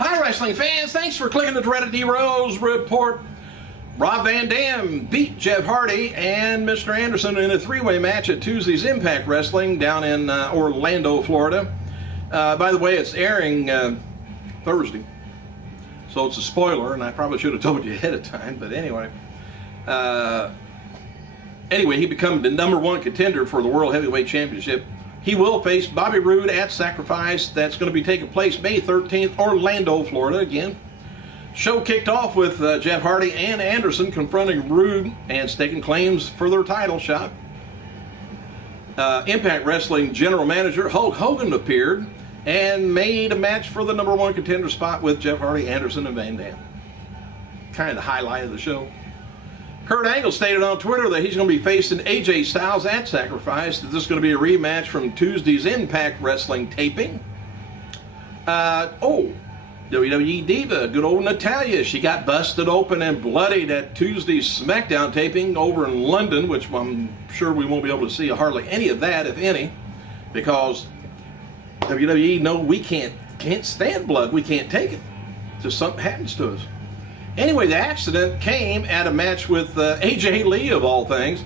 Hi, wrestling fans. Thanks for clicking the Dreaded D-Rose report. Rob Van Dam beat Jeff Hardy and Mr. Anderson in a three-way match at Tuesday's Impact Wrestling down in Orlando, Florida. By the way, it's airing Thursday, so it's a spoiler, and I probably should have told you ahead of time, but anyway. Anyway, he became the #1 contender for the World Heavyweight Championship. He will face Bobby Roode at Sacrifice. That's going to be taking place May 13th, Orlando, Florida again. Show kicked off with Jeff Hardy and Anderson confronting Roode and staking claims for their title shot. Impact Wrestling General Manager Hulk Hogan appeared and made a match for the #1 contender spot with Jeff Hardy, Anderson, and Van Dam. Kind of the highlight of the show. Kurt Angle stated on Twitter that he's going to be facing AJ Styles at Sacrifice. That this is going to be a rematch from Tuesday's Impact Wrestling taping. WWE Diva, good old Natalya, she got busted open and bloodied at Tuesday's SmackDown taping over in London, which I'm sure we won't be able to see hardly any of that, if any, because WWE know we can't stand blood. We can't take it. Just something happens to us. Anyway, the accident came at a match with AJ Lee, of all things,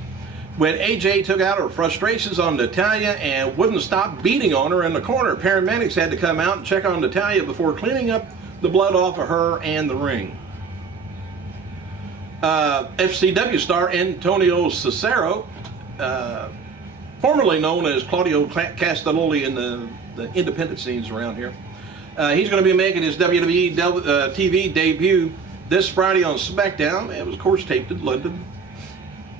when AJ took out her frustrations on Natalya and wouldn't stop beating on her in the corner. Paramedics had to come out and check on Natalya before cleaning up the blood off of her and the ring. FCW star Antonio Cesaro, formerly known as Claudio Castagnoli in the independent scenes around here, he's going to be making his WWE TV debut this Friday on SmackDown. It was, of course, taped in London.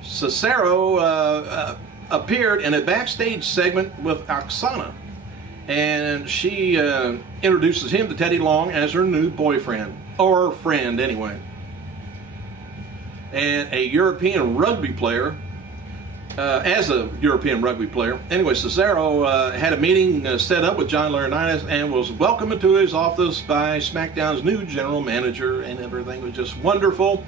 Cesaro appeared in a backstage segment with Oksana, and she introduces him to Teddy Long as her new boyfriend, or friend anyway. And a European rugby player, Anyway, Cesaro had a meeting set up with John Laurinaitis and was welcomed into his office by SmackDown's new general manager, and everything was just wonderful.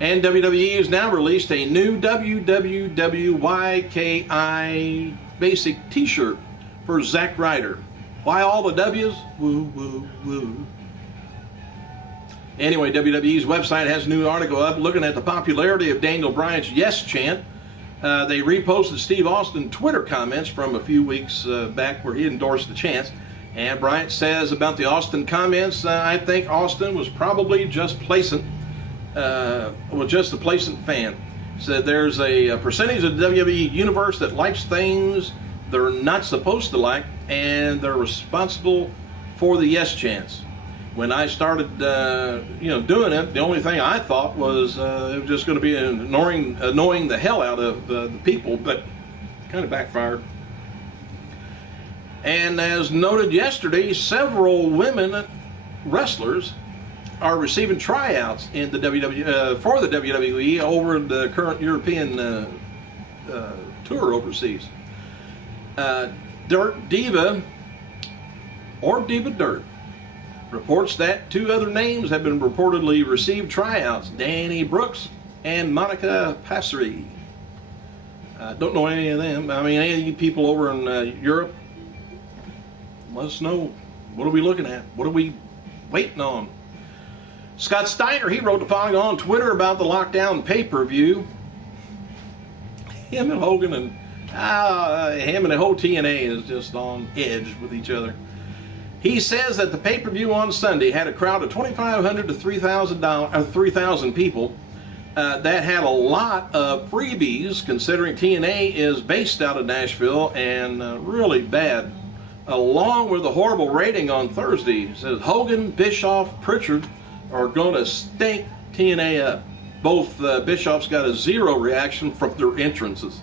And WWE has now released a new WWWYKI basic t-shirt for Zack Ryder. Why all the W's? Woo, woo, woo. Anyway, WWE's website has a new article up looking at the popularity of Daniel Bryan's Yes chant. They reposted Steve Austin's Twitter comments from a few weeks back where he endorsed the chants. And Bryant says about the Austin comments, I think Austin was probably just placent. Just a placent fan. Said there's a percentage of the WWE universe that likes things they're not supposed to like, and they're responsible for the yes chants. When I started, doing it, the only thing I thought was it was just going to be annoying the hell out of the people, but kind of backfired. And as noted yesterday, several women wrestlers are receiving tryouts in the for the WWE over the current European tour overseas. Dirt Diva, or Diva Dirt, reports that two other names have been reportedly received tryouts: Danny Brooks and Monica Passeri. Don't know any of them. I mean, any of you people over in Europe, let us know. What are we looking at? What are we waiting on? Scott Steiner, he wrote the following on Twitter about the Lockdown pay-per-view. Him and Hogan and him and the whole TNA is just on edge with each other. He says that the pay-per-view on Sunday had a crowd of 2,500 to 3,000 people. That had a lot of freebies, considering TNA is based out of Nashville, and really bad. Along with a horrible rating on Thursday. It says Hogan, Bischoff, Pritchard are going to stink TNA up. Both Bischoffs got a 0 reaction from their entrances.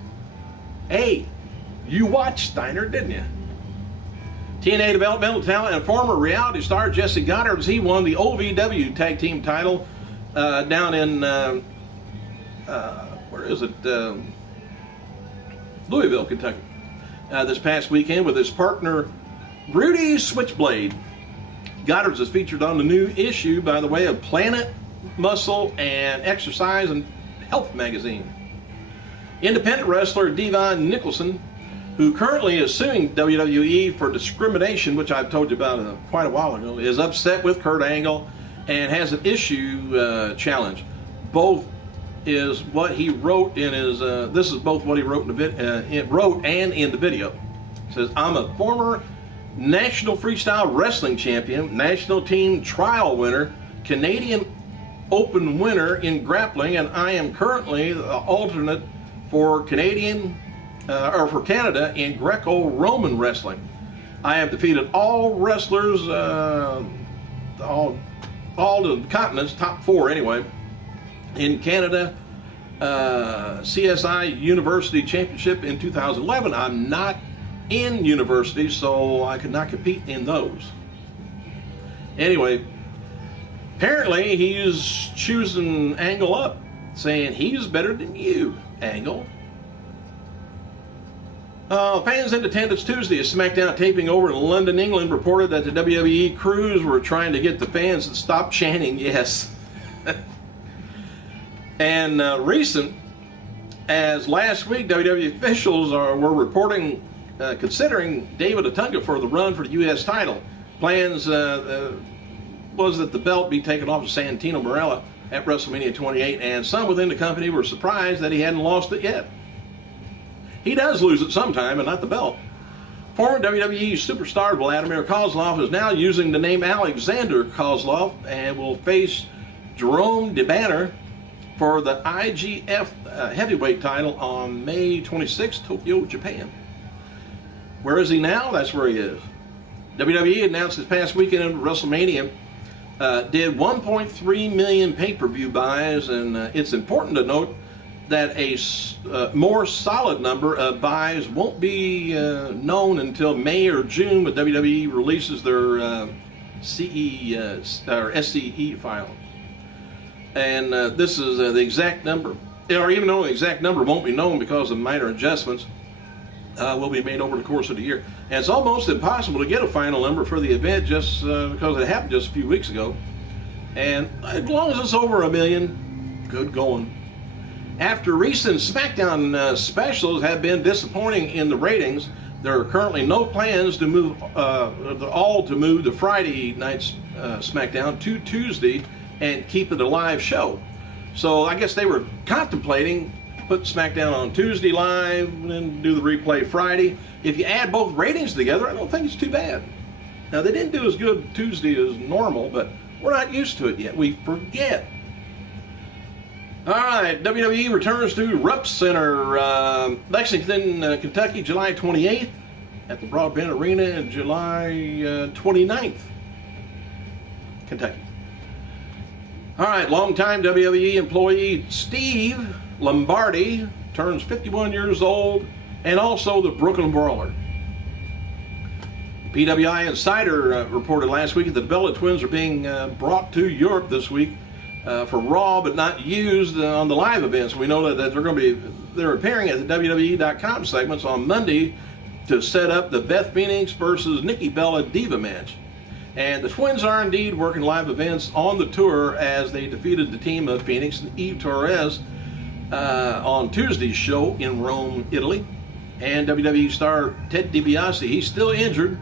Hey, you watched Steiner, didn't you? TNA developmental talent and former reality star Jessie Godderz, he won the OVW tag team title down in, Louisville, Kentucky, this past weekend with his partner Rudy Switchblade. Godderz is featured on the new issue, by the way, of Planet Muscle and Exercise and Health magazine. Independent wrestler Devon Nicholson who currently is suing WWE for discrimination, which I've told you about quite a while ago, is upset with Kurt Angle and has an issue challenge. Both is what he wrote in his. This is both what he wrote in the video. It says, "I'm a former National Freestyle Wrestling Champion, National Team Trial winner, Canadian Open winner in grappling, and I am currently the alternate for for Canada in Greco-Roman wrestling. I have defeated all wrestlers, all the continents, top 4 anyway, in Canada, CSI University Championship in 2011. I'm not in university, so I could not compete in those." Anyway, apparently he's choosing Angle up, saying he's better than you, Angle. Fans in attendance Tuesday at SmackDown taping over in London, England, reported that the WWE crews were trying to get the fans to stop chanting yes. And recent as last week, WWE officials were reporting considering David Otunga for the run for the U.S. title. Plans was that the belt be taken off of Santino Marella at WrestleMania 28, and some within the company were surprised that he hadn't lost it yet. He does lose it sometime, and not the belt. Former WWE superstar Vladimir Kozlov is now using the name Alexander Kozlov and will face Jerome DeBanner for the IGF heavyweight title on May 26, Tokyo, Japan. Where is he now? That's where he is. WWE announced this past weekend at WrestleMania did 1.3 million pay-per-view buys, and it's important to note that a more solid number of buys won't be known until May or June when WWE releases their SCE file. And this is the exact number, or even though the exact number won't be known because of minor adjustments will be made over the course of the year. And it's almost impossible to get a final number for the event just because it happened just a few weeks ago. And as long as it's over 1 million, good going. After recent SmackDown specials have been disappointing in the ratings, there are currently no plans to move the Friday night's SmackDown to Tuesday and keep it a live show. So I guess they were contemplating put SmackDown on Tuesday live and then do the replay Friday. If you add both ratings together, I don't think it's too bad. Now, they didn't do as good Tuesday as normal, but we're not used to it yet. We forget. All right, WWE returns to Rupp Center, Lexington, Kentucky, July 28th, at the Broadbent Arena in July 29th, Kentucky. All right, longtime WWE employee Steve Lombardi turns 51 years old, and also the Brooklyn Brawler. PWI Insider reported last week that the Bella Twins are being brought to Europe this week for Raw, but not used on the live events. We know that they're appearing at the WWE.com segments on Monday to set up the Beth Phoenix versus Nikki Bella Diva match. And the Twins are indeed working live events on the tour as they defeated the team of Phoenix and Eve Torres on Tuesday's show in Rome, Italy. And WWE star Ted DiBiase, he's still injured,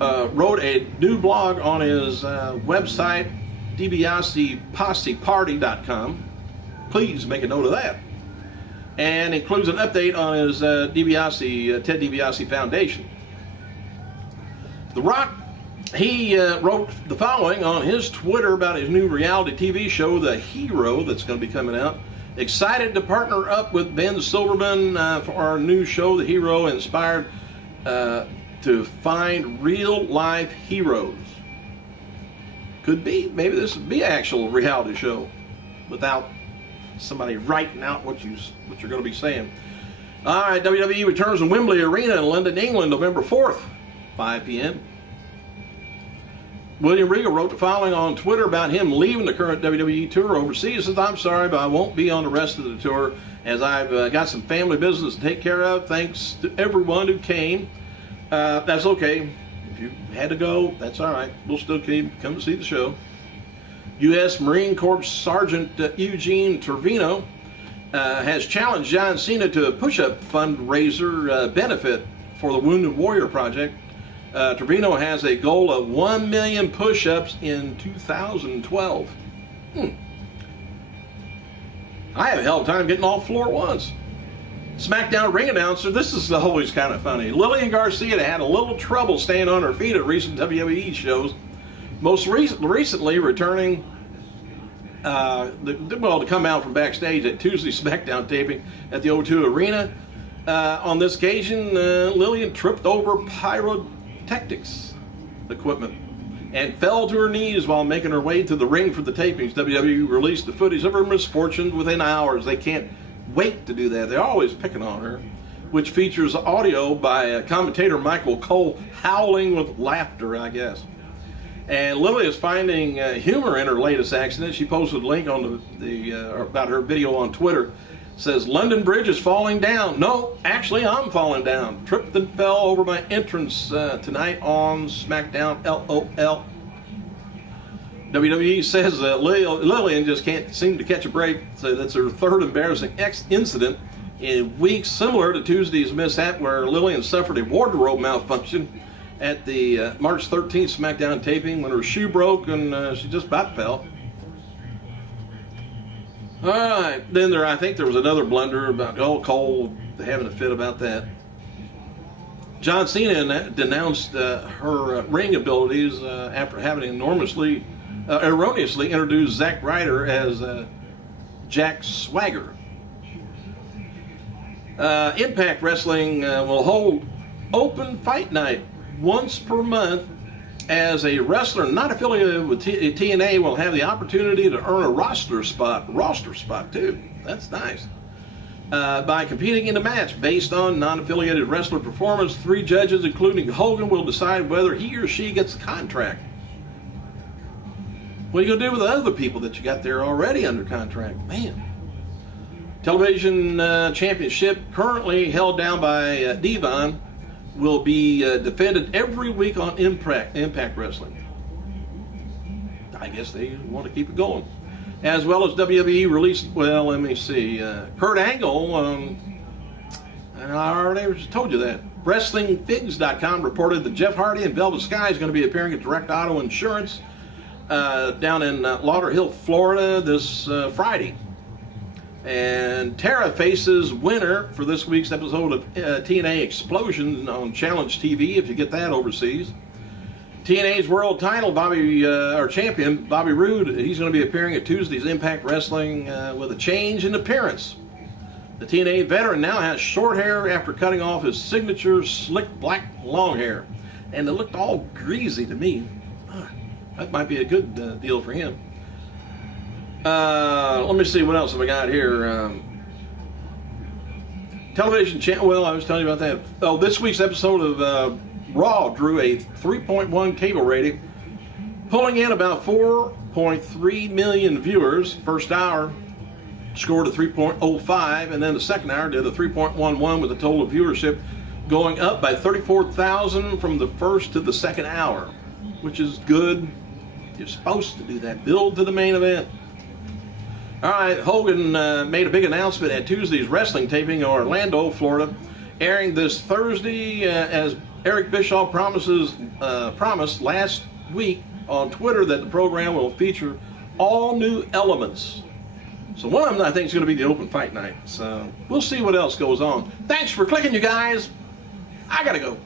wrote a new blog on his website, DiBiasePosseParty.com. Please make a note of that. And includes an update on his Ted DiBiase Foundation. The Rock, he wrote the following on his Twitter about his new reality TV show, The Hero, that's going to be coming out. Excited to partner up with Ben Silverman for our new show, The Hero, inspired to find real-life heroes. Could be. Maybe this would be an actual reality show without somebody writing out what you're going to be saying. All right, WWE returns to Wembley Arena in London, England, November 4th, 5 p.m. William Regal wrote the following on Twitter about him leaving the current WWE tour overseas. He says, "I'm sorry, but I won't be on the rest of the tour as I've got some family business to take care of. Thanks to everyone who came." That's okay. If you had to go, that's all right. We'll still come to see the show. U.S. Marine Corps Sergeant Eugene Trevino has challenged John Cena to a push-up fundraiser benefit for the Wounded Warrior Project. Trevino has a goal of 1 million push-ups in 2012. I have a hell of a time getting off floor once. SmackDown ring announcer, this is always kind of funny. Lillian Garcia had a little trouble staying on her feet at recent WWE shows. Most recently returning to come out from backstage at Tuesday SmackDown taping at the O2 Arena. On this occasion, Lillian tripped over pyrotechnics equipment and fell to her knees while making her way to the ring for the tapings. WWE released the footage of her misfortunes within hours. They can't wait to do that. They're always picking on her, which features audio by commentator Michael Cole howling with laughter, I guess. And Lily is finding humor in her latest accident. She posted a link on about her video on Twitter. Says, London Bridge is falling down. No, actually I'm falling down. Tripped and fell over my entrance tonight on SmackDown, LOL. WWE says Lillian just can't seem to catch a break. So that's her third embarrassing incident in weeks, similar to Tuesday's mishap where Lillian suffered a wardrobe malfunction at the March 13th SmackDown taping when her shoe broke and she just about fell. All right, then I think there was another blunder about Cole having a fit about that. John Cena denounced her ring abilities after having erroneously introduced Zack Ryder as Jack Swagger. Impact Wrestling will hold open fight night once per month, as a wrestler not affiliated with TNA will have the opportunity to earn a roster spot too. That's nice. By competing in a match based on non-affiliated wrestler performance. 3 judges, including Hogan, will decide whether he or she gets the contract. What are you going to do with the other people that you got there already under contract? Man. Television championship, currently held down by Devon, will be defended every week on Impact Wrestling. I guess they want to keep it going. As well as WWE released, well, let me see, Kurt Angle, I already just told you that. WrestlingFigs.com reported that Jeff Hardy and Velvet Sky is going to be appearing at Direct Auto Insurance down in Lauderhill, Florida this Friday. And Tara faces winner for this week's episode of TNA Explosion on Challenge TV, if you get that overseas. TNA's world title champion Bobby Roode, he's going to be appearing at Tuesday's Impact Wrestling with a change in appearance. The TNA veteran now has short hair after cutting off his signature slick black long hair, and it looked all greasy to me. That might be a good deal for him. Let me see what else have I got here. Television channel. Well, I was telling you about that. Oh, this week's episode of Raw drew a 3.1 cable rating, pulling in about 4.3 million viewers. First hour scored a 3.05, and then the second hour did a 3.11 with a total viewership going up by 34,000 from the first to the second hour, which is good. You're supposed to do that. Build to the main event. All right, Hogan made a big announcement at Tuesday's wrestling taping in Orlando, Florida, airing this Thursday as Eric Bischoff promised last week on Twitter that the program will feature all new elements. So one of them, I think, is going to be the open fight night. So we'll see what else goes on. Thanks for clicking, you guys. I got to go.